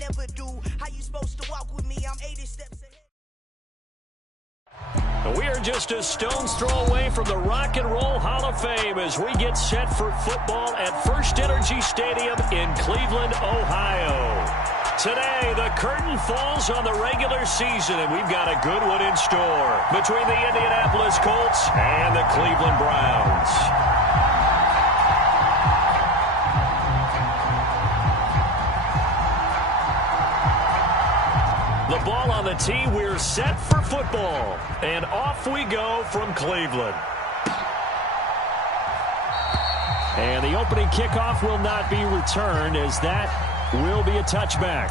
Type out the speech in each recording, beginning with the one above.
never do. How you supposed to walk with me? I'm 80 steps ahead. We are just a stone's throw away from the Rock and Roll Hall of Fame as we get set for football at First Energy Stadium in Cleveland, Ohio. Today, the curtain falls on the regular season, and we've got a good one in store between the Indianapolis Colts and the Cleveland Browns. The ball on the tee, we're set for football. And off we go from Cleveland. And the opening kickoff will not be returned, as that will be a touchback.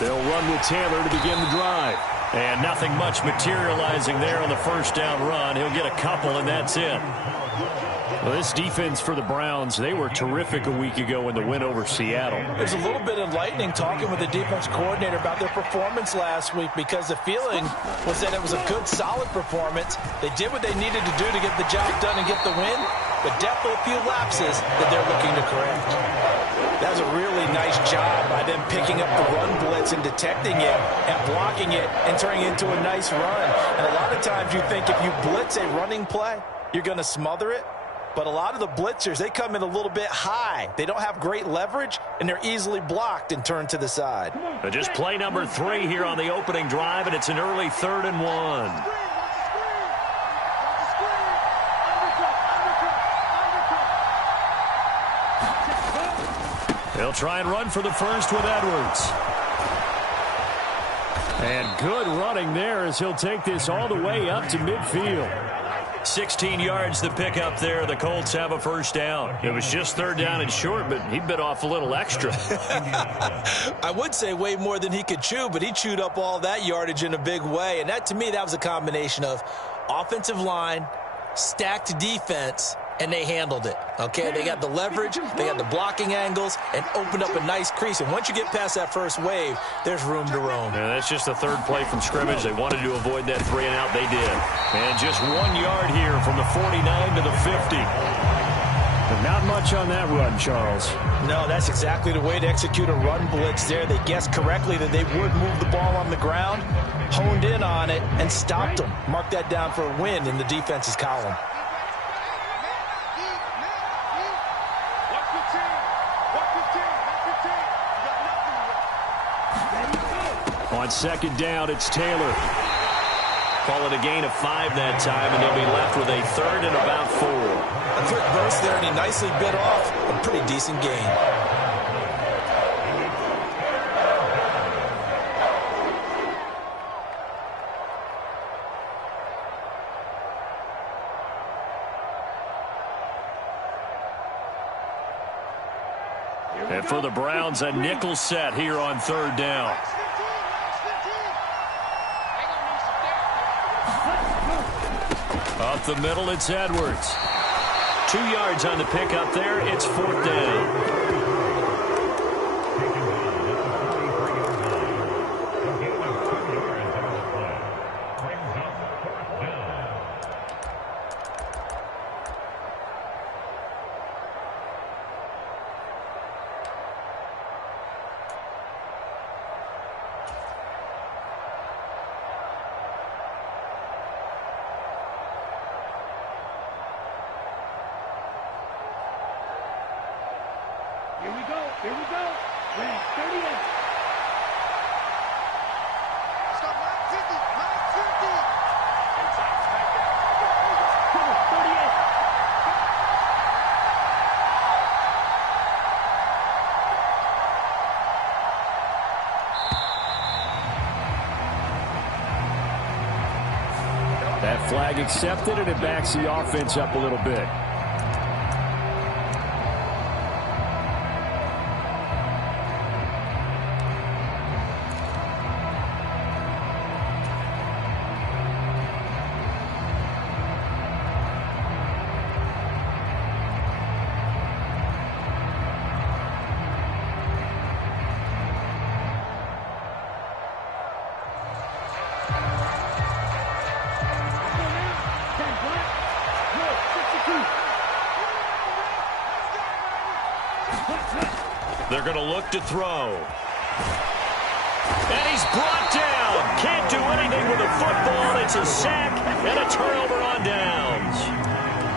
They'll run with Taylor to begin the drive. And nothing much materializing there on the first down run. He'll get a couple, and that's it. Well, this defense for the Browns, they were terrific a week ago in the win over Seattle. It was a little bit enlightening talking with the defense coordinator about their performance last week, because the feeling was that it was a good, solid performance. They did what they needed to do to get the job done and get the win, but definitely a few lapses that they're looking to correct. That was a really nice job by them picking up the run blitz and detecting it and blocking it and turning it into a nice run. And a lot of times you think if you blitz a running play, you're going to smother it. But a lot of the blitzers, they come in a little bit high. They don't have great leverage, and they're easily blocked and turned to the side. Just play number 3 here on the opening drive, and it's an early 3rd and 1. They'll try and run for the first with Edwards. And good running there as he'll take this all the way up to midfield. 16 yards to pick up there. The Colts have a first down. It was just 3rd down and short, but he bit off a little extra. I would say way more than he could chew, but he chewed up all that yardage in a big way. And that, to me, that was a combination of offensive line, stacked defense, and they handled it. Okay, they got the leverage, they got the blocking angles, and opened up a nice crease. And once you get past that first wave, there's room to roam. Yeah, that's just the 3rd play from scrimmage. They wanted to avoid that 3 and out. They did. And just 1 yard here from the 49 to the 50. And not much on that run, Charles. No, that's exactly the way to execute a run blitz there. They guessed correctly that they would move the ball on the ground, honed in on it, and stopped them. Mark that down for a win in the defense's column. On 2nd down, it's Taylor. Call it a gain of 5 that time, and they'll be left with a 3rd and about 4. A quick burst there, and he nicely bit off a pretty decent gain. And for the Browns, a nickel set here on 3rd down. Up the middle, it's Edwards. 2 yards on the pickup there. It's 4th down. Here we go. Red 38. Stop, line 50. Line 50. Inside, smack down. Cover, 38. That flag accepted, and it backs the offense up a little bit. going to look to throw. And he's brought down. Can't do anything with the football. It's a sack and a turnover on downs.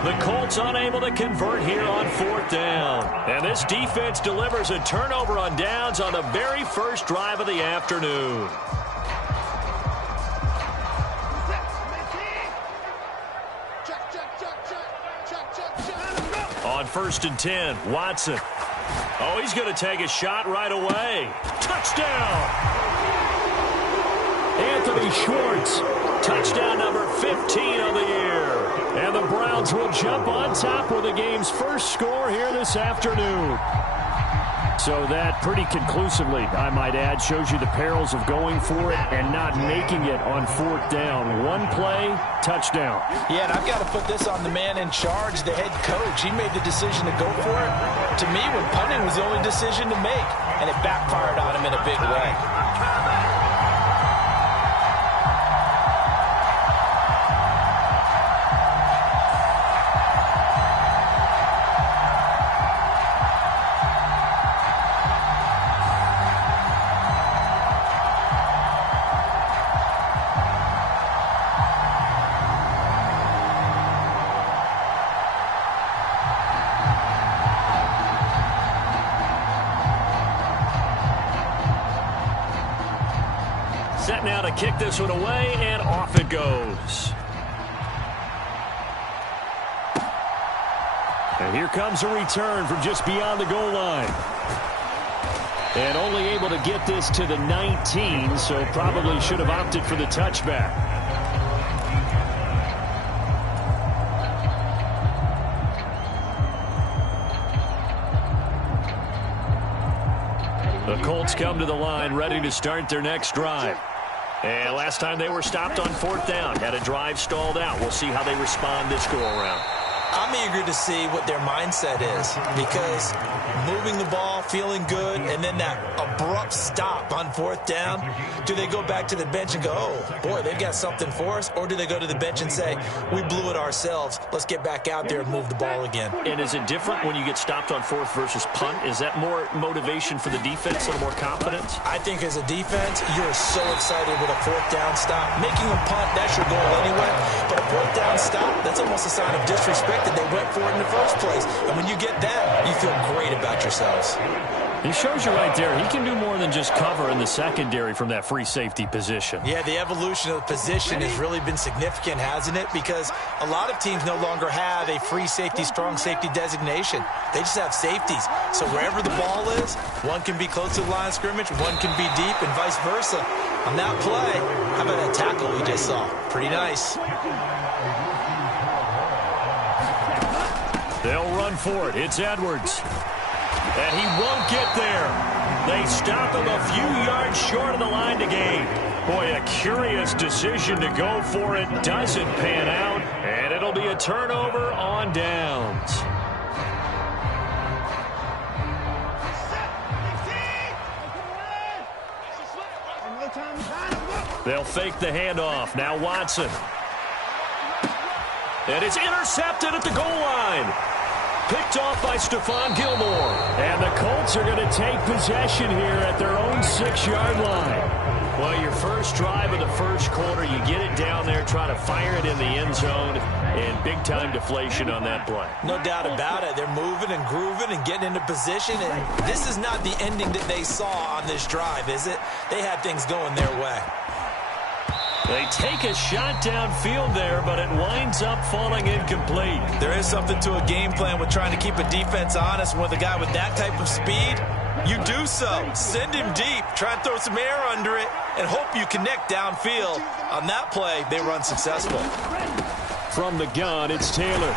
The Colts unable to convert here on 4th down. And this defense delivers a turnover on downs on the very first drive of the afternoon. On 1st and 10, Watson. Oh, he's going to take a shot right away. Touchdown! Anthony Schwartz. Touchdown number 15 on the year. And the Browns will jump on top with the game's first score here this afternoon. So that pretty conclusively, I might add, shows you the perils of going for it and not making it on 4th down. One play, touchdown. Yeah, and I've got to put this on the man in charge, the head coach. He made the decision to go for it. To me, when punting was the only decision to make, and it backfired on him in a big way. Set now to kick this one away, and off it goes. And here comes a return from just beyond the goal line. And only able to get this to the 19, so probably should have opted for the touchback. The Colts come to the line ready to start their next drive. And last time they were stopped on 4th down, had a drive stalled out. We'll see how they respond this go-around. I'm eager to see what their mindset is, because moving the ball, feeling good, and then that abrupt stop on 4th down, do they go back to the bench and go, oh, boy, they've got something for us? Or do they go to the bench and say, we blew it ourselves, let's get back out there and move the ball again? And is it different when you get stopped on 4th versus punt? Is that more motivation for the defense and more confidence? I think as a defense, you're so excited with a 4th down stop. Making a punt, that's your goal anyway. But a 4th down stop, that's almost a sign of disrespect that they went for it in the first place. And when you get that, you feel great about yourselves. He shows you right there, he can do more than just cover in the secondary from that free safety position. Yeah, the evolution of the position has really been significant, hasn't it? Because a lot of teams no longer have a free safety, strong safety designation. They just have safeties. So wherever the ball is, one can be close to the line of scrimmage, one can be deep, and vice versa. On that play, how about that tackle we just saw? Pretty nice. They'll run for it. It's Edwards. And he won't get there. They stop him a few yards short of the line to gain. Boy, a curious decision to go for it. Doesn't pan out. And it'll be a turnover on downs. They'll fake the handoff. Now Watson. And it's intercepted at the goal line. Picked off by Stephon Gilmore. And the Colts are going to take possession here at their own 6-yard line. Well, your first drive of the first quarter, you get it down there, try to fire it in the end zone, and big-time deflation on that play. No doubt about it. They're moving and grooving and getting into position. And this is not the ending that they saw on this drive, is it? They had things going their way. They take a shot downfield there, but it winds up falling incomplete. There is something to a game plan with trying to keep a defense honest. With a guy with that type of speed, you do so. Send him deep, try and throw some air under it, and hope you connect downfield. On that play, they run successful. From the gun, it's Taylor.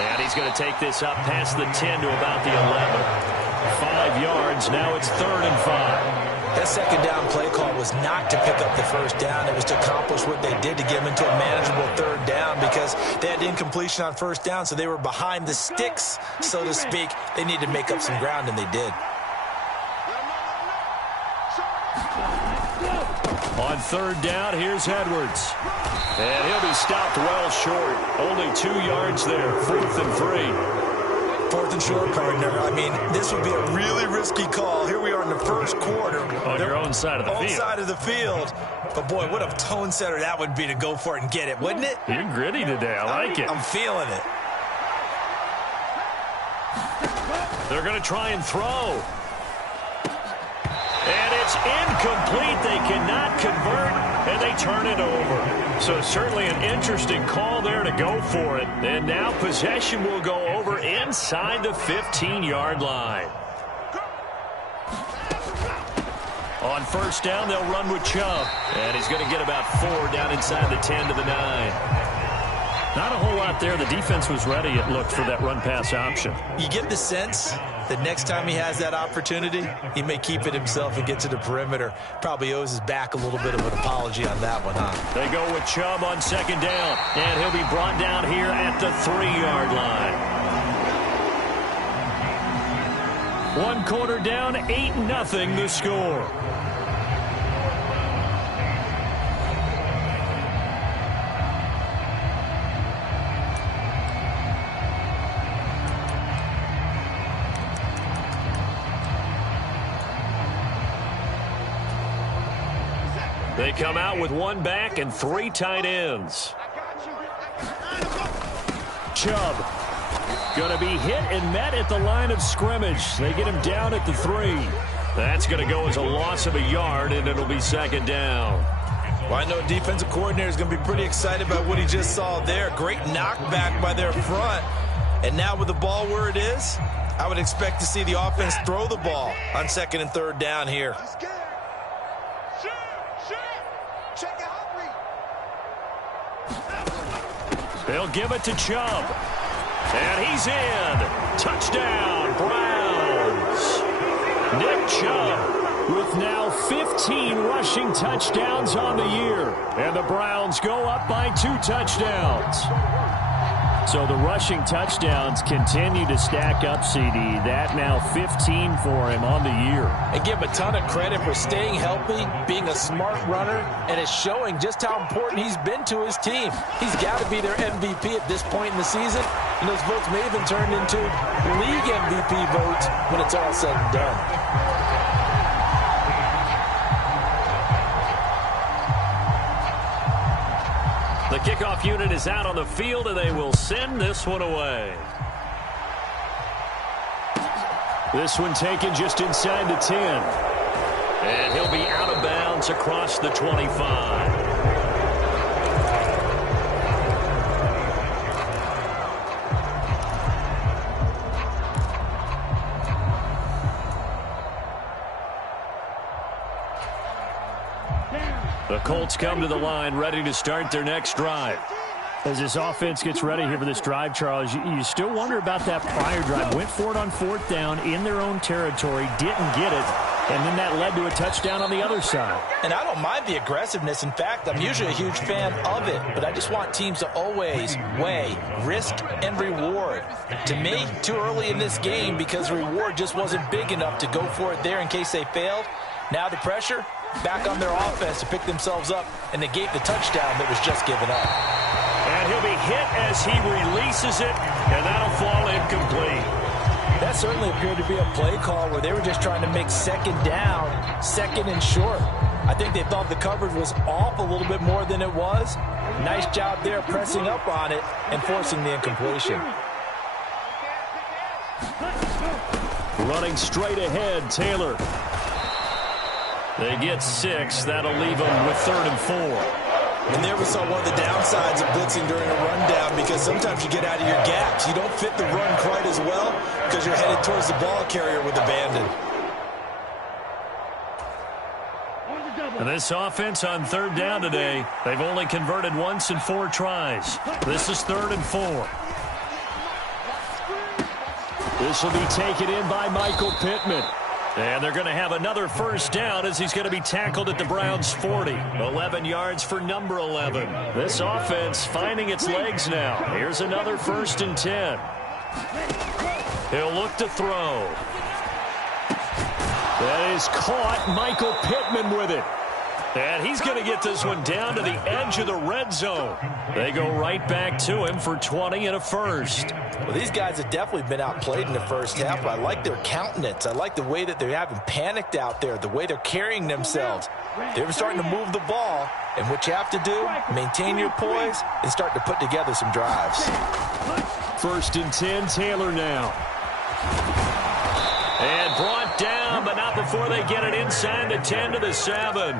And he's going to take this up past the 10 to about the 11. 5 yards, now it's 3rd and 5. That second down play call was not to pick up the first down. It was to accomplish what they did to get them into a manageable 3rd down, because they had incompletion on first down, so they were behind the sticks, so to speak. They needed to make up some ground, and they did. On 3rd down, here's Edwards. And he'll be stopped well short. Only 2 yards there, 4th and 3. Fourth and short, partner. I mean, this would be a really risky call. Here we are in the first quarter. On your own side of the field. Own side of the field. But, boy, what a tone setter that would be to go for it and get it, wouldn't it? You're gritty today. I like it. I'm feeling it. They're going to try and throw. And it's incomplete. They cannot convert, and they turn it over. So certainly an interesting call there to go for it. And now possession will go over inside the 15-yard line. On first down, they'll run with Chubb. And he's going to get about 4 down inside the 10 to the 9. Not a whole lot there. The defense was ready, it looked, for that run-pass option. You get the sense that next time he has that opportunity, he may keep it himself and get to the perimeter. Probably owes his back a little bit of an apology on that one, huh? They go with Chubb on second down, and he'll be brought down here at the 3-yard line. 1 quarter down, 8-0 the score. They come out with 1 back and 3 tight ends. Chubb going to be hit and met at the line of scrimmage. They get him down at the 3. That's going to go as a loss of a yard, and it'll be second down. Well, I know defensive coordinator is going to be pretty excited about what he just saw there. Great knockback by their front. And now with the ball where it is, I would expect to see the offense throw the ball on second and third down here. They'll give it to Chubb. And he's in. Touchdown, Browns. Nick Chubb with now 15 rushing touchdowns on the year. And the Browns go up by 2 touchdowns. So the rushing touchdowns continue to stack up, CD. That now 15 for him on the year. And give him a ton of credit for staying healthy, being a smart runner, and it's showing just how important he's been to his team. He's got to be their MVP at this point in the season. And those votes may even turn into league MVP votes when it's all said and done. The kickoff unit is out on the field, and they will send this one away. This one taken just inside the 10. And he'll be out of bounds across the 25. The Colts come to the line, ready to start their next drive. As this offense gets ready here for this drive, Charles, you still wonder about that prior drive. Went for it on 4th down in their own territory, didn't get it, and then that led to a touchdown on the other side. And I don't mind the aggressiveness. In fact, I'm usually a huge fan of it, but I just want teams to always weigh risk and reward. To me, too early in this game because the reward just wasn't big enough to go for it there in case they failed. Now the pressure back on their offense to pick themselves up and negate the touchdown that was just given up. And he'll be hit as he releases it, and that'll fall incomplete. That certainly appeared to be a play call where they were just trying to make second down, second and short. I think they thought the coverage was off a little bit more than it was. Nice job there pressing up on it and forcing the incompletion. Running straight ahead, Taylor. They get 6. That'll leave them with 3rd and 4. And there we saw one of the downsides of blitzing during a rundown because sometimes you get out of your gaps. You don't fit the run quite as well because you're headed towards the ball carrier with abandon. And this offense on 3rd down today, they've only converted once in 4 tries. This is 3rd and 4. This will be taken in by Michael Pittman. And they're going to have another first down as he's going to be tackled at the Browns' 40. 11 yards for number 11. This offense finding its legs now. Here's another 1st and 10. He'll look to throw. That is caught. Michael Pittman with it. And he's going to get this one down to the edge of the red zone. They go right back to him for 20 and a first. Well, these guys have definitely been outplayed in the first half. I like their countenance. I like the way that they haven't panicked out there, the way they're carrying themselves. They're starting to move the ball, and what you have to do, maintain your poise and start to put together some drives. 1st and 10, Taylor now. And brought down, but not before they get it inside the 10 to the 7.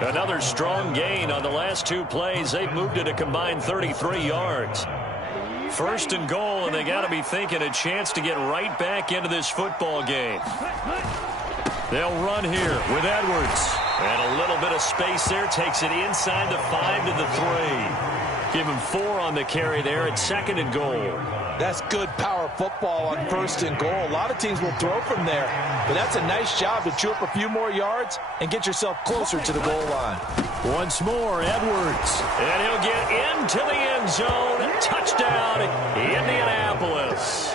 Another strong gain on the last 2 plays. They've moved it a combined 33 yards. 1st and goal, and they got to be thinking a chance to get right back into this football game. They'll run here with Edwards. And a little bit of space there. Takes it inside the 5 to the 3. Give him 4 on the carry there at 2nd and goal. That's good power football on 1st and goal. A lot of teams will throw from there, but that's a nice job to chew up a few more yards and get yourself closer to the goal line. Once more, Edwards. And he'll get into the end zone. Touchdown, Indianapolis.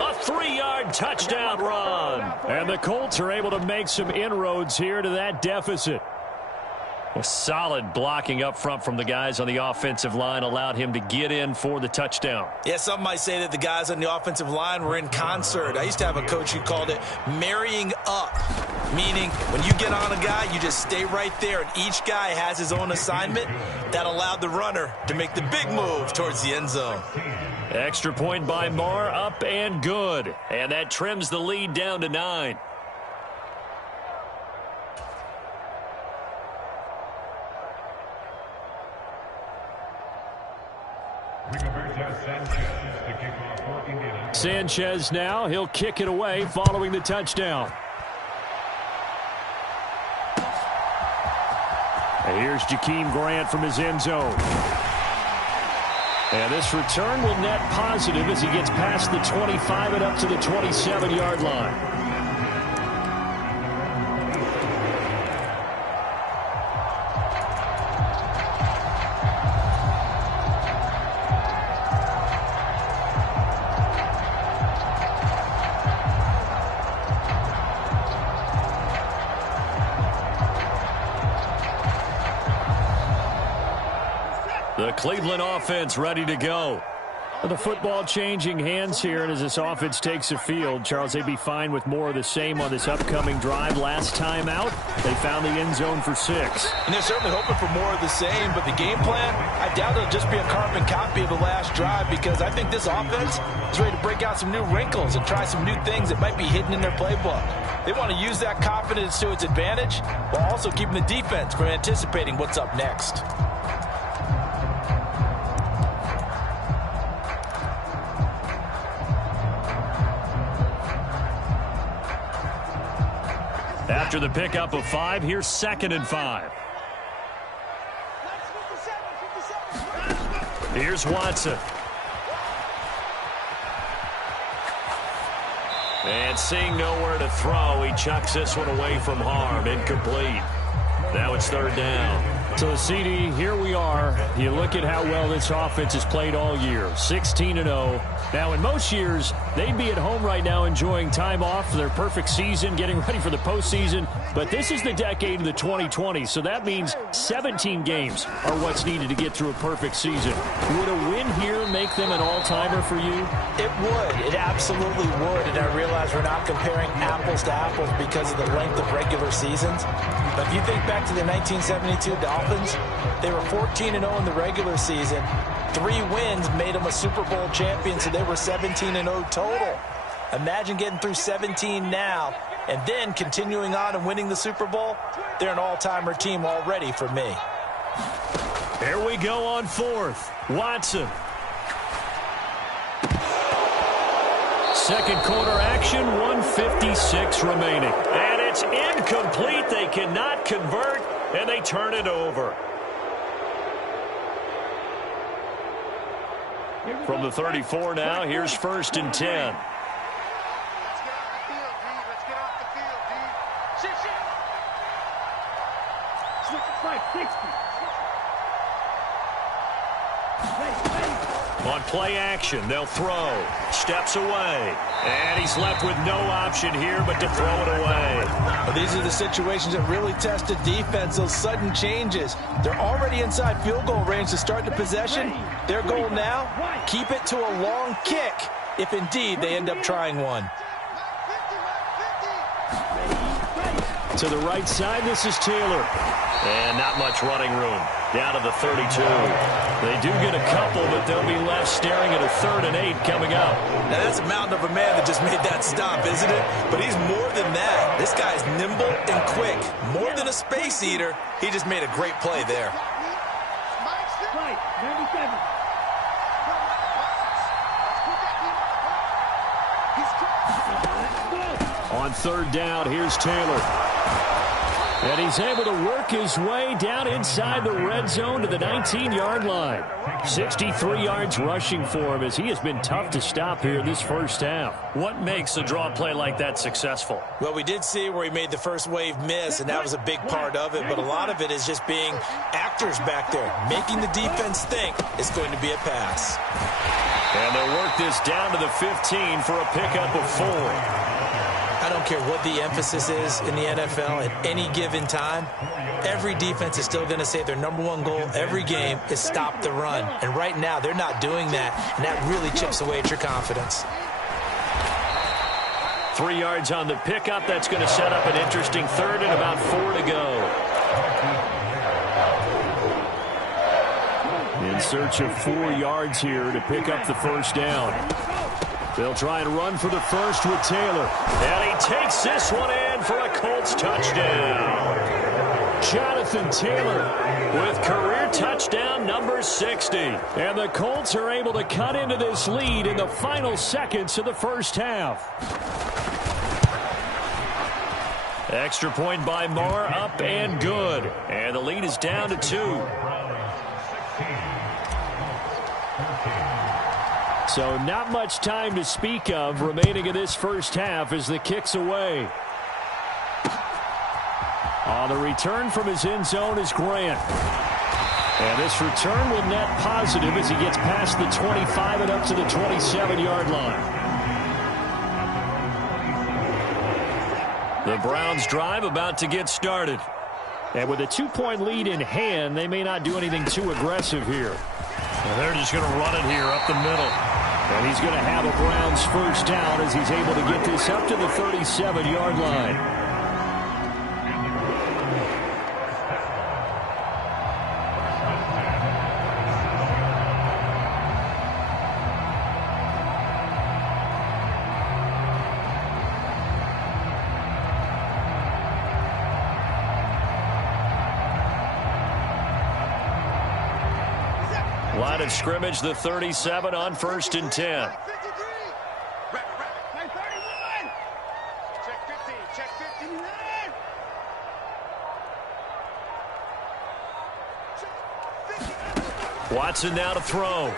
A 3-yard touchdown run. And the Colts are able to make some inroads here to that deficit. A solid blocking up front from the guys on the offensive line allowed him to get in for the touchdown. Yeah, some might say that the guys on the offensive line were in concert. I used to have a coach who called it marrying up, meaning when you get on a guy, you just stay right there, and each guy has his own assignment. That allowed the runner to make the big move towards the end zone. Extra point by Marr, up and good. And that trims the lead down to 9. Sanchez now, he'll kick it away following the touchdown. And here's Jakeem Grant from his end zone. And this return will net positive as he gets past the 25 and up to the 27-yard line. The Cleveland offense ready to go. The football changing hands here, and as this offense takes the field, Charles, they'd be fine with more of the same on this upcoming drive. Last time out, they found the end zone for 6. And they're certainly hoping for more of the same, but the game plan, I doubt it'll just be a carbon copy of the last drive, because I think this offense is ready to break out some new wrinkles and try some new things that might be hidden in their playbook. They want to use that confidence to its advantage while also keeping the defense from anticipating what's up next. After the pickup of 5, here's 2nd and 5. Here's Watson. And seeing nowhere to throw, he chucks this one away from harm. Incomplete. Now it's 3rd down. So, CD, here we are. You look at how well this offense has played all year. 16-0. Now, in most years, they'd be at home right now enjoying time off for their perfect season, getting ready for the postseason. But this is the decade of the 2020s, so that means 17 games are what's needed to get through a perfect season. Would a win here make them an all-timer for you? It would. It absolutely would. And I realize we're not comparing apples to apples because of the length of regular seasons. But if you think back to the 1972 Dolphins, they were 14-0 in the regular season. 3 wins made them a Super Bowl champion, so they were 17-0 total. Imagine getting through 17 now and then continuing on and winning the Super Bowl. They're an all-timer team already for me. Here we go on 4th. Watson. Second quarter action, 1:56 remaining. And it's incomplete. They cannot convert, and they turn it over. From the 34 now, here's 1st and 10. Let's get off the field, D. Sit. Switch to 560. On play action, they'll throw. Steps away. And he's left with no option here but to throw it away. Well, these are the situations that really test the defense, those sudden changes. They're already inside field goal range to start the possession. Their goal now, keep it to a long kick, if indeed they end up trying one. To the right side, this is Taylor. And not much running room. Down to the 32. They do get a couple, but they'll be left staring at a 3rd and 8 coming up. Now, that's a mountain of a man that just made that stop, isn't it? But he's more than that. This guy's nimble and quick. More than a space eater. He just made a great play there. On 3rd down, here's Taylor. And he's able to work his way down inside the red zone to the 19-yard line. 63 yards rushing for him as he has been tough to stop here this first half. What makes a draw play like that successful? Well, we did see where he made the first wave miss, and that was a big part of it. But a lot of it is just being actors back there, making the defense think it's going to be a pass. And they'll work this down to the 15 for a pickup of 4. I don't care what the emphasis is in the NFL at any given time. Every defense is still going to say their #1 goal every game is stop the run. And right now, they're not doing that, and that really chips away at your confidence. 3 yards on the pickup. That's going to set up an interesting 3rd and about 4 to go. In search of 4 yards here to pick up the first down. They'll try and run for the first with Taylor. And he takes this one in for a Colts touchdown. Jonathan Taylor with career touchdown number 60. And the Colts are able to cut into this lead in the final seconds of the first half. Extra point by Marr, up and good. And the lead is down to 2. So not much time to speak of remaining in this first half as the kick's away. On the return from his end zone is Grant. And this return will net positive as he gets past the 25 and up to the 27-yard line. The Browns drive about to get started. And with a 2-point lead in hand, they may not do anything too aggressive here. And they're just going to run it here up the middle. And he's going to have a Browns first down as he's able to get this up to the 37-yard line. Line of scrimmage, the 37 on 1st and 10. Check 15. Watson now to throw.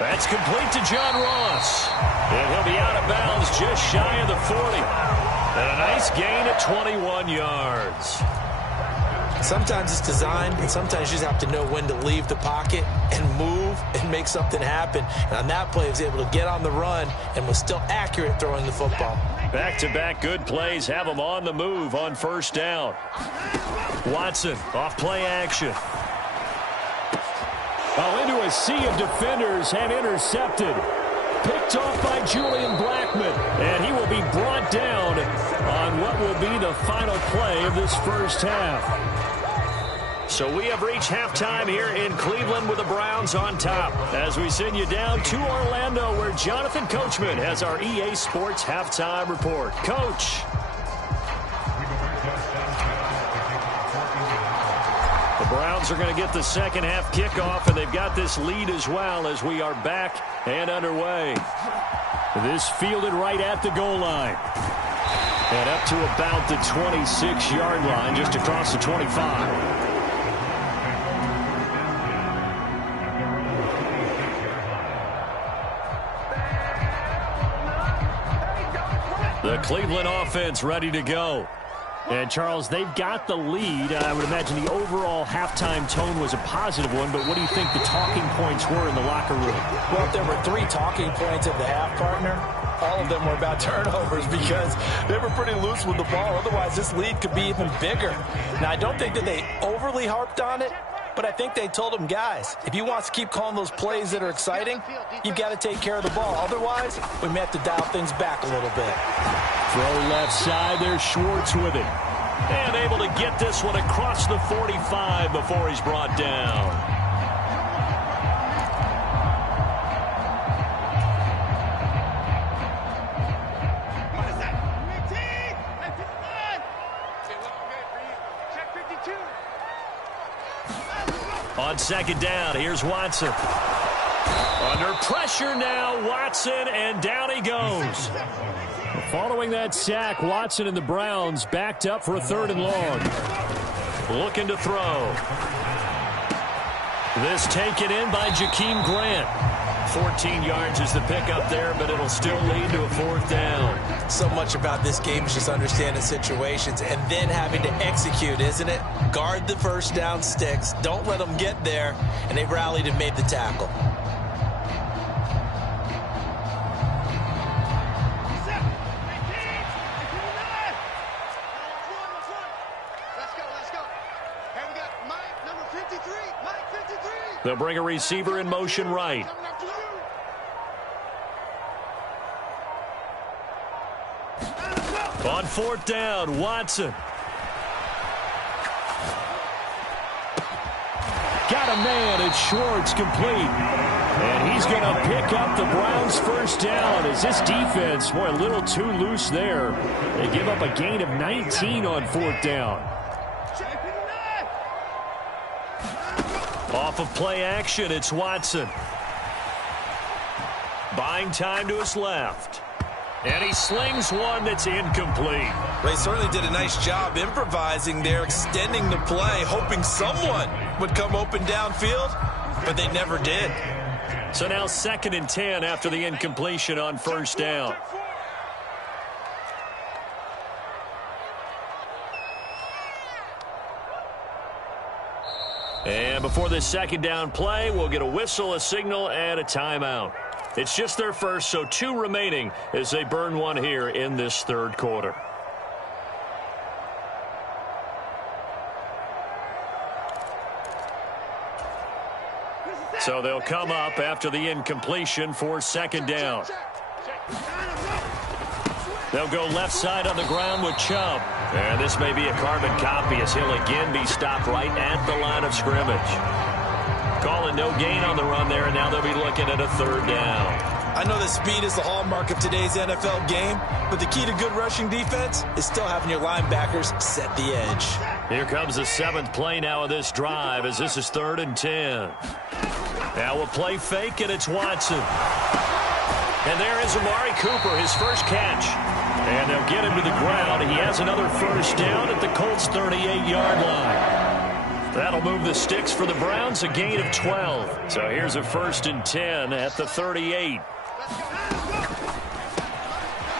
That's complete to John Ross. And he'll be out of bounds just shy of the 40. And a nice gain at 21 yards. Sometimes it's designed, and sometimes you just have to know when to leave the pocket and move and make something happen. And on that play, he was able to get on the run and was still accurate throwing the football. Back-to-back good plays have him on the move on first down. Watson off play action. Into a sea of defenders and intercepted. Picked off by Julian Blackmon. And he will be brought down on what will be the final play of this first half. So we have reached halftime here in Cleveland with the Browns on top. As we send you down to Orlando where Jonathan Coachman has our EA Sports halftime report. Coach. The Browns are going to get the second half kickoff, and they've got this lead as well as we are back and underway. This fielded right at the goal line. And up to about the 26-yard line, just across the 25. The Cleveland offense ready to go. And, Charles, they've got the lead. I would imagine the overall halftime tone was a positive one, but what do you think the talking points were in the locker room? Well, if there were 3 talking points of the half, partner, all of them were about turnovers because they were pretty loose with the ball. Otherwise, this lead could be even bigger. Now, I don't think that they overly harped on it, but I think they told them, guys, if you want to keep calling those plays that are exciting, you've got to take care of the ball. Otherwise, we may have to dial things back a little bit. Throw left side. There's Schwartz with it. And able to get this one across the 45 before he's brought down. On second down, here's Watson. Under pressure now, Watson, and down he goes. Following that sack, Watson and the Browns backed up for a 3rd and long. Looking to throw. This taken in by Jakeem Grant. 14 yards is the pickup there, but it'll still lead to a 4th down. So much about this game is just understanding situations and then having to execute, isn't it? Guard the first down sticks. Don't let them get there. And they rallied and made the tackle. They'll bring a receiver in motion right. On 4th down, Watson. Got a man, it's Schwartz, complete. And he's going to pick up the Browns' first down as this defense, boy, a little too loose there. They give up a gain of 19 on 4th down. Off of play action, it's Watson. Buying time to his left. And he slings one that's incomplete. They certainly did a nice job improvising there, extending the play, hoping someone would come open downfield, but they never did. So now 2nd and 10 after the incompletion on 1st down. And before this 2nd down play, we'll get a whistle, a signal, and a timeout. It's just their first, so 2 remaining as they burn one here in this 3rd quarter. So they'll come up after the incompletion for 2nd down. They'll go left side on the ground with Chubb. And this may be a carbon copy as he'll again be stopped right at the line of scrimmage. Calling no gain on the run there, and now they'll be looking at a 3rd down. I know that speed is the hallmark of today's NFL game, but the key to good rushing defense is still having your linebackers set the edge. Here comes the 7th play now of this drive as this is 3rd and 10. Now we'll play fake, and it's Watson. And there is Amari Cooper, his first catch. And they'll get him to the ground. He has another first down at the Colts' 38-yard line. That'll move the sticks for the Browns, a gain of 12. So here's a 1st and 10 at the 38.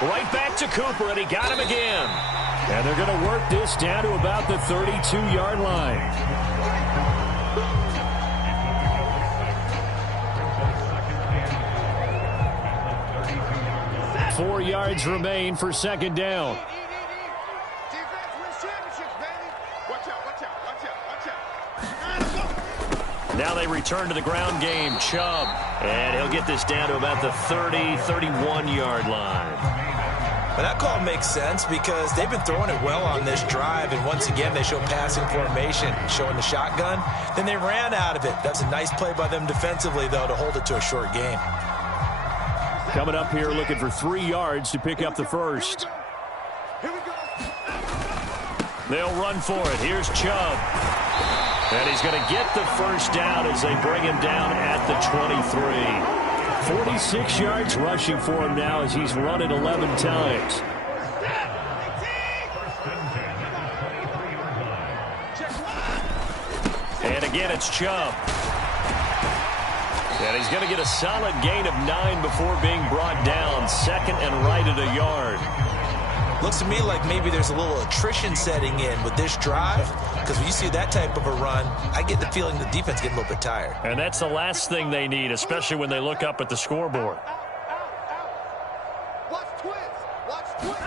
Right back to Cooper, and he got him again. And they're going to work this down to about the 32-yard line. 4 yards remain for 2nd down. Now they return to the ground game. Chubb. And he'll get this down to about the 30, 31-yard line. But that call makes sense because they've been throwing it well on this drive, and once again they show passing formation, showing the shotgun. Then they ran out of it. That's a nice play by them defensively, though, to hold it to a short game. Coming up here looking for 3 yards to pick up the first. They'll run for it. Here's Chubb. And he's going to get the first down as they bring him down at the 23. 46 yards rushing for him now as he's run it 11 times. And again, it's Chubb. And he's going to get a solid gain of 9 before being brought down. 2nd and right at a yard. Looks to me like maybe there's a little attrition setting in with this drive, because when you see that type of a run, I get the feeling the defense getting a little bit tired. And that's the last thing they need, especially when they look up at the scoreboard. Watch twins. Watch twins.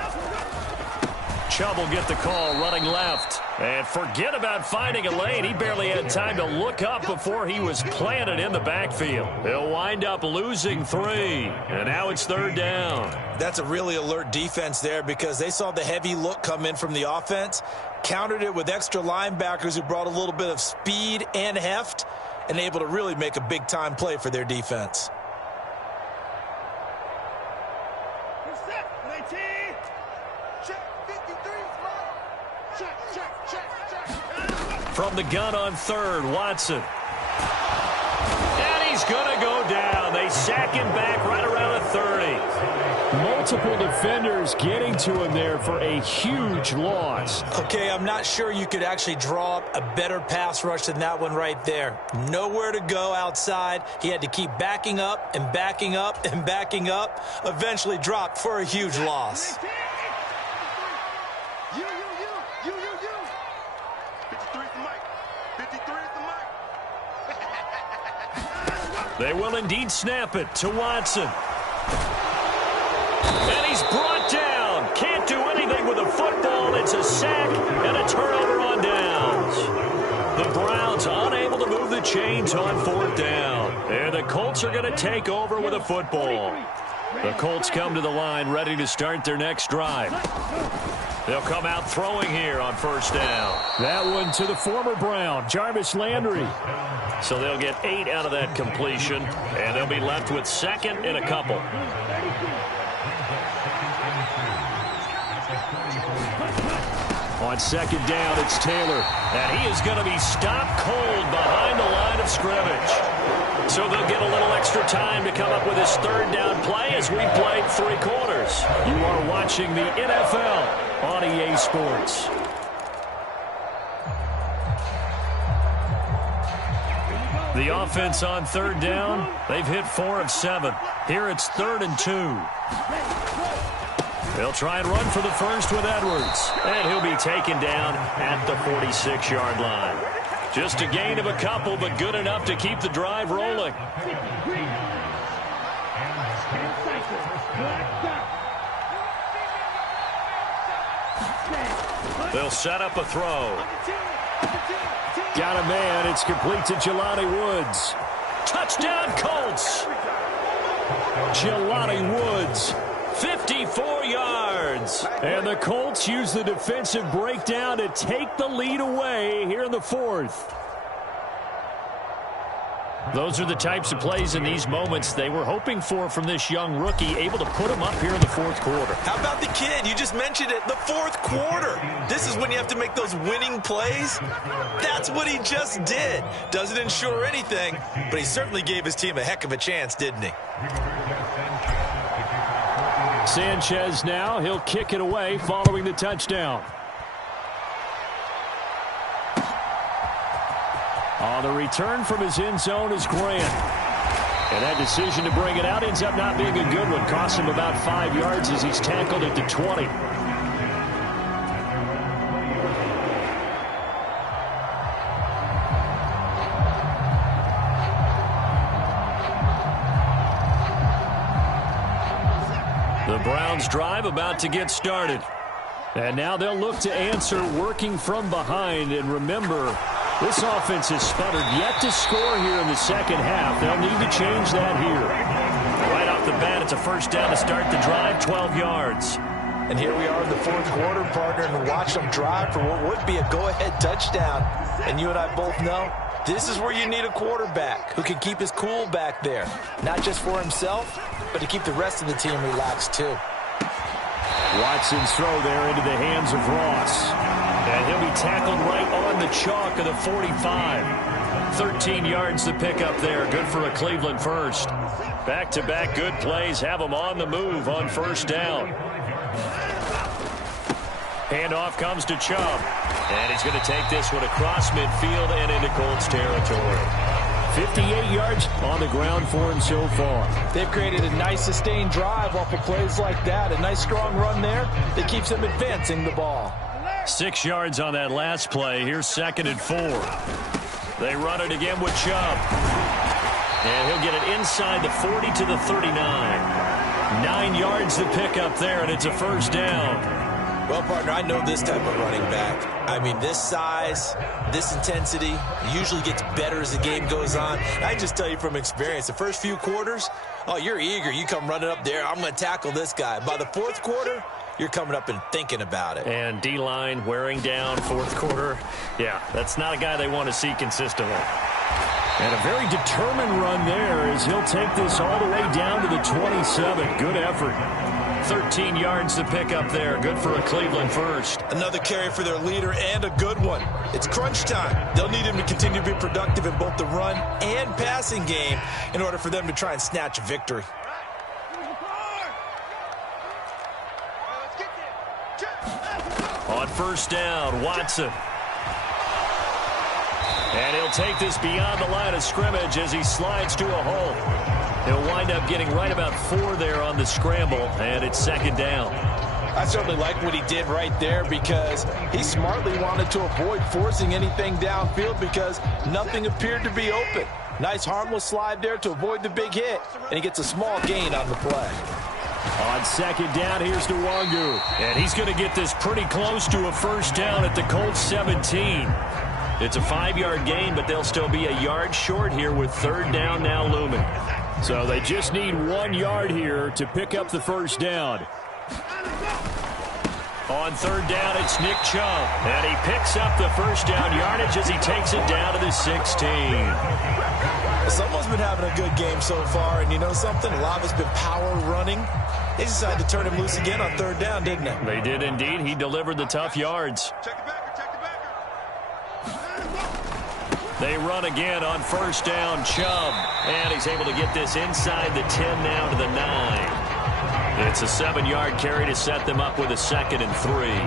Chubb will get the call running left. And forget about finding a lane. He barely had time to look up before he was planted in the backfield. He'll wind up losing 3. And now it's 3rd down. That's a really alert defense there because they saw the heavy look come in from the offense, countered it with extra linebackers who brought a little bit of speed and heft, and able to really make a big-time play for their defense. From the gun on 3rd, Watson. And he's going to go down. They sack him back right around the 30. Multiple defenders getting to him there for a huge loss. Okay, I'm not sure you could actually draw up a better pass rush than that one right there. Nowhere to go outside. He had to keep backing up and backing up and backing up. Eventually dropped for a huge loss. You. 53 is the mic. 53 is the mic. They will indeed snap it to Watson. And he's brought down. Can't do anything with a football. It's a sack and a turnover on downs. The Browns unable to move the chains on 4th down. And the Colts are going to take over with a football. The Colts come to the line ready to start their next drive. They'll come out throwing here on 1st down. That one to the former Brown, Jarvis Landry. So they'll get 8 out of that completion, and they'll be left with 2nd and a couple. On 2nd down, it's Taylor, and he is going to be stopped cold behind the line of scrimmage. So they'll get a little extra time to come up with his 3rd down play as we played 3 quarters. You are watching the NFL on EA Sports. The offense on 3rd down, they've hit 4 of 7. Here it's 3rd and 2. They'll try and run for the first with Edwards. And he'll be taken down at the 46-yard line. Just a gain of a couple, but good enough to keep the drive rolling. They'll set up a throw. Got a man. It's complete to Jelani Woods. Touchdown, Colts. Jelani Woods. 54 yards. And the Colts use the defensive breakdown to take the lead away here in the 4th. Those are the types of plays in these moments they were hoping for from this young rookie, able to put him up here in the 4th quarter. How about the kid? You just mentioned it, the 4th quarter. This is when you have to make those winning plays. That's what he just did. Doesn't ensure anything, but he certainly gave his team a heck of a chance, didn't he? Sanchez now, he'll kick it away following the touchdown. On the return from his end zone is Grant. And that decision to bring it out ends up not being a good one. Cost him about 5 yards as he's tackled at the 20. The Browns drive about to get started. And now they'll look to answer working from behind. And remember, this offense has sputtered yet to score here in the 2nd half. They'll need to change that here. Right off the bat, it's a 1st down to start the drive, 12 yards. And here we are in the 4th quarter, partner, and watch them drive for what would be a go-ahead touchdown. And you and I both know this is where you need a quarterback who can keep his cool back there. Not just for himself, but to keep the rest of the team relaxed too. Watson's throw there into the hands of Ross. And he'll be tackled right on the chalk of the 45. 13 yards to pick up there. Good for a Cleveland first. Back-to-back good plays have them on the move on 1st down. Handoff comes to Chubb. And he's going to take this one across midfield and into Colts territory. 58 yards on the ground for him so far. They've created a nice sustained drive off of plays like that. A nice strong run there that keeps them advancing the ball. 6 yards on that last play. Here's 2nd and 4. They run it again with Chubb. And he'll get it inside the 40 to the 39. 9 yards to pick up there, and it's a first down. Well, partner, I know this type of running back. I mean, this size, this intensity usually gets better as the game goes on. I just tell you from experience, the first few quarters, oh, you're eager. You come running up there, I'm going to tackle this guy. By the fourth quarter, you're coming up and thinking about it. And D-line wearing down fourth quarter. Yeah, that's not a guy they want to see consistently. And a very determined run there as he'll take this all the way down to the 27. Good effort. 13 yards to pick up there. Good for a Cleveland first. Another carry for their leader and a good one. It's crunch time. They'll need him to continue to be productive in both the run and passing game in order for them to try and snatch a victory. On first down, Watson. And he'll take this beyond the line of scrimmage as he slides to a hole. He'll wind up getting right about 4 there on the scramble, and it's 2nd down. I certainly like what he did right there because he smartly wanted to avoid forcing anything downfield because nothing appeared to be open. Nice harmless slide there to avoid the big hit, and he gets a small gain on the play. On 2nd down, here's Nwangu. And he's going to get this pretty close to a first down at the Colts 17. It's a 5-yard gain, but they'll still be a yard short here with 3rd down now looming. So they just need 1 yard here to pick up the first down. On 3rd down, it's Nick Chubb. And he picks up the first down yardage as he takes it down to the 16. Someone's been having a good game so far, and you know something? A lot of it's been power running. They decided to turn him loose again on 3rd down, didn't they? They did indeed. He delivered the tough yards. They run again on first down, Chubb. And he's able to get this inside the 10 now to the 9. It's a 7-yard carry to set them up with a 2nd and 3.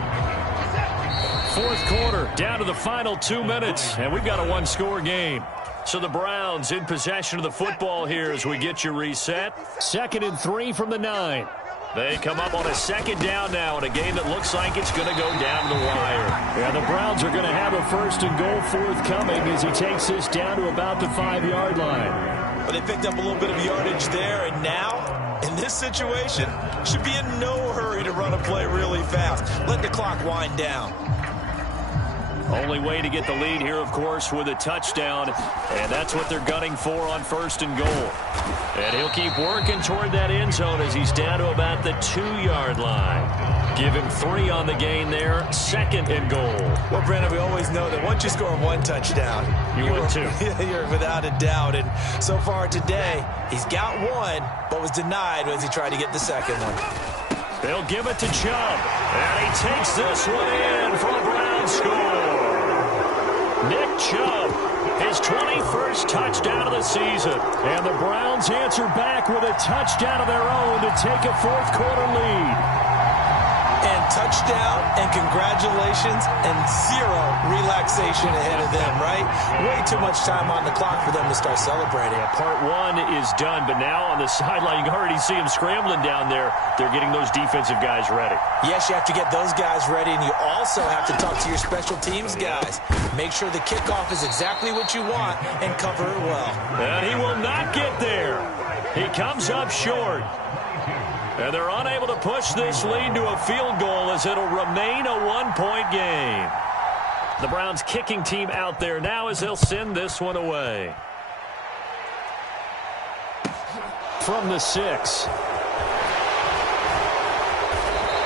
Fourth quarter, down to the final 2 minutes, and we've got a one-score game. So the Browns in possession of the football here as we get you reset. 2nd and 3 from the 9. They come up on a 2nd down now in a game that looks like it's going to go down to the wire. Yeah, the Browns are going to have a 1st and goal forthcoming as he takes this down to about the 5-yard line. Well, they picked up a little bit of yardage there, and now, in this situation, should be in no hurry to run a play really fast. Let the clock wind down. Only way to get the lead here, of course, with a touchdown, and that's what they're gunning for on 1st and goal. And he'll keep working toward that end zone as he's down to about the 2-yard line. Give him 3 on the gain there, 2nd and goal. Well, Brandon, we always know that once you score 1 touchdown, you're 2. You're without a doubt. And so far today, he's got 1, but was denied as he tried to get the 2nd one. They'll give it to Chubb, and he takes this one in for a Brown score. Nick Chubb, his 21st touchdown of the season. And the Browns answer back with a touchdown of their own to take a fourth quarter lead. And touchdown and congratulations and 0 relaxation ahead of them, right? Way too much time on the clock for them to start celebrating. Part 1 is done, but now on the sideline, you can already see them scrambling down there. They're getting those defensive guys ready. Yes, you have to get those guys ready, and you also have to talk to your special teams guys. Make sure the kickoff is exactly what you want and cover it well. And he will not get there. He comes up short. And they're unable to push this lead to a field goal as it'll remain a 1-point game. The Browns kicking team out there now as they'll send this one away. From the 6.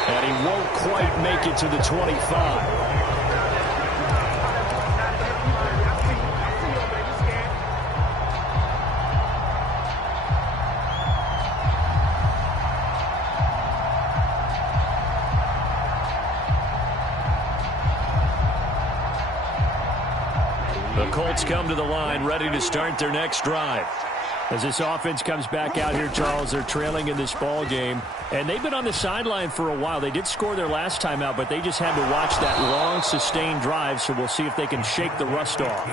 And he won't quite make it to the 25. The Colts come to the line ready to start their next drive. As this offense comes back out here, Charles, they're trailing in this ball game. And they've been on the sideline for a while. They did score their last time out, but they just had to watch that long, sustained drive, so we'll see if they can shake the rust off.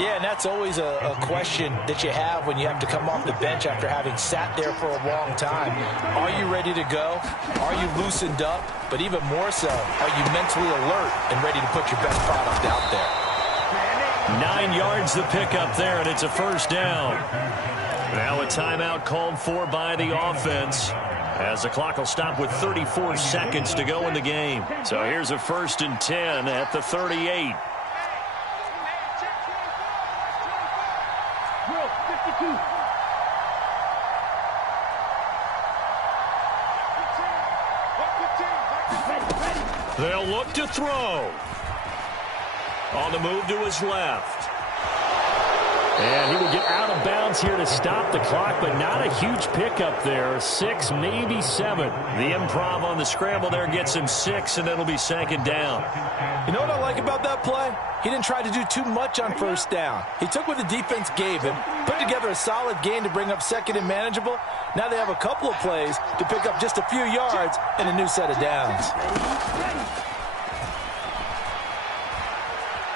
Yeah, and that's always a question that you have when you have to come off the bench after having sat there for a long time. Are you ready to go? Are you loosened up? But even more so, are you mentally alert and ready to put your best product out there? 9 yards the pickup there, and it's a first down. Now a timeout called for by the offense, as the clock will stop with 34 seconds to go in the game. So here's a 1st and 10 at the 38. They'll look to throw. On the move to his left. And he will get out of bounds here to stop the clock, but not a huge pickup there. 6, maybe 7. The improv on the scramble there gets him 6, and it'll be 2nd down. You know what I like about that play? He didn't try to do too much on 1st down. He took what the defense gave him, put together a solid gain to bring up 2nd and manageable. Now they have a couple of plays to pick up just a few yards and a new set of downs.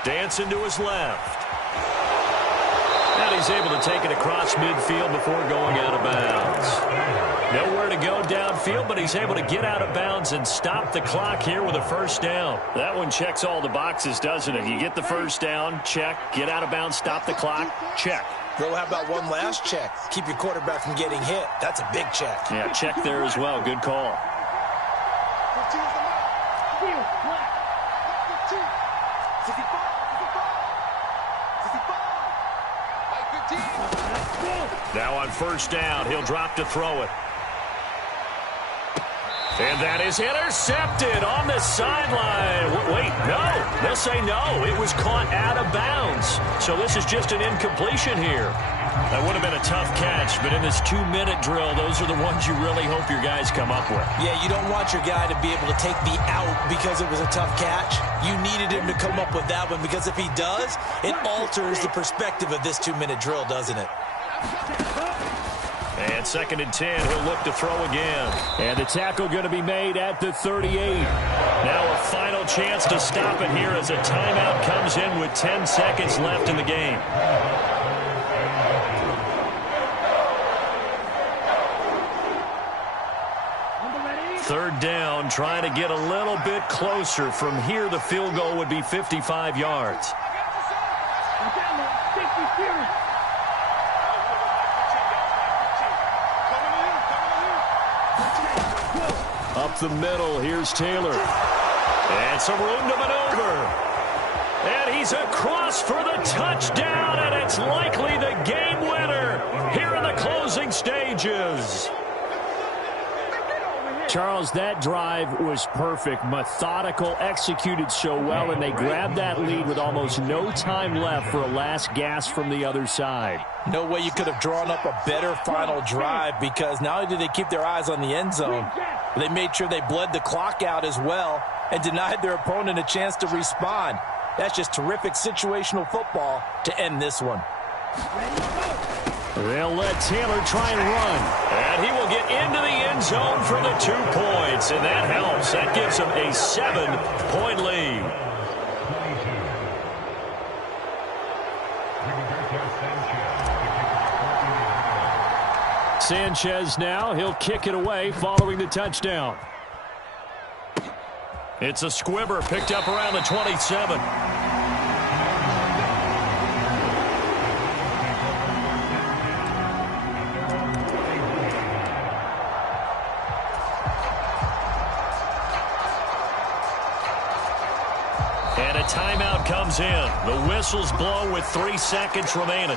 Dancing to his left. And he's able to take it across midfield before going out of bounds. Nowhere to go downfield, but he's able to get out of bounds and stop the clock here with a 1st down. That one checks all the boxes, doesn't it? You get the 1st down, check. Get out of bounds, stop the clock, check. Well, how about one last check? Keep your quarterback from getting hit. That's a big check. Yeah, check there as well. Good call. Now on 1st down, he'll drop to throw it. And that is intercepted on the sideline. Wait, no. They'll say no. It was caught out of bounds. So this is just an incompletion here. That would have been a tough catch, but in this 2-minute drill, those are the ones you really hope your guys come up with. Yeah, you don't want your guy to be able to take the out because it was a tough catch. You needed him to come up with that one, because if he does, it alters the perspective of this 2-minute drill, doesn't it? And 2nd and 10, he'll look to throw again. And the tackle going to be made at the 38. Now a final chance to stop it here as a timeout comes in with 10 seconds left in the game. Third down, trying to get a little bit closer. From here, the field goal would be 55 yards. Up the middle, here's Taylor. And some room to maneuver. And he's across for the touchdown, and it's likely the game winner here in the closing stages. Charles, that drive was perfect, methodical, executed so well, and they grabbed that lead with almost no time left for a last gasp from the other side. No way you could have drawn up a better final drive, because not only did they keep their eyes on the end zone, they made sure they bled the clock out as well and denied their opponent a chance to respond. That's just terrific situational football to end this one. They'll let Taylor try and run. And he will get into the end zone for the 2 points, and that helps. That gives him a 7-point lead. Sanchez now, he'll kick it away following the touchdown. It's a squibber picked up around the 27. And a timeout comes in. The whistles blow with 3 seconds remaining.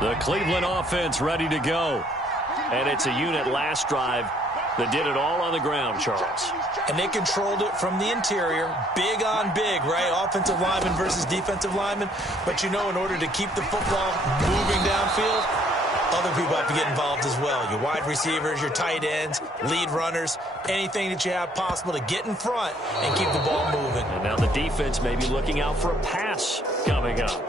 The Cleveland offense ready to go. And it's a unit last drive that did it all on the ground, Charles. And they controlled it from the interior, big on big, right? Offensive lineman versus defensive lineman. But, you know, in order to keep the football moving downfield, a other people have to get involved as well. Your wide receivers, your tight ends, lead runners, anything that you have possible to get in front and keep the ball moving. And now the defense may be looking out for a pass coming up.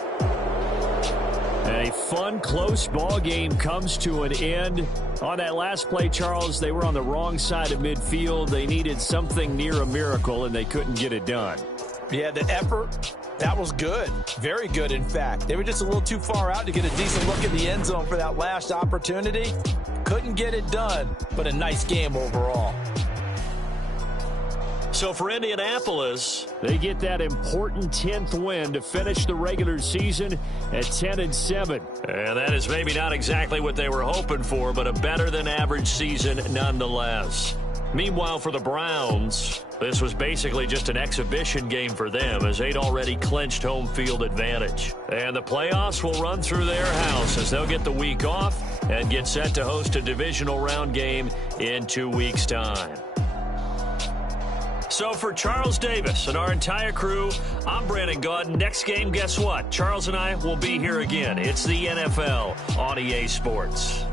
A fun, close ball game comes to an end. On that last play, Charles, they were on the wrong side of midfield. They needed something near a miracle, and they couldn't get it done. Yeah, the effort, that was good. Very good, in fact. They were just a little too far out to get a decent look in the end zone for that last opportunity. Couldn't get it done, but a nice game overall. So for Indianapolis, they get that important 10th win to finish the regular season at 10-7. and that is maybe not exactly what they were hoping for, but a better-than-average season nonetheless. Meanwhile, for the Browns, this was basically just an exhibition game for them as they'd already clinched home field advantage. And the playoffs will run through their house as they'll get the week off and get set to host a divisional round game in 2 weeks' time. So for Charles Davis and our entire crew, I'm Brandon Gaudin. Next game, guess what? Charles and I will be here again. It's the NFL on EA Sports.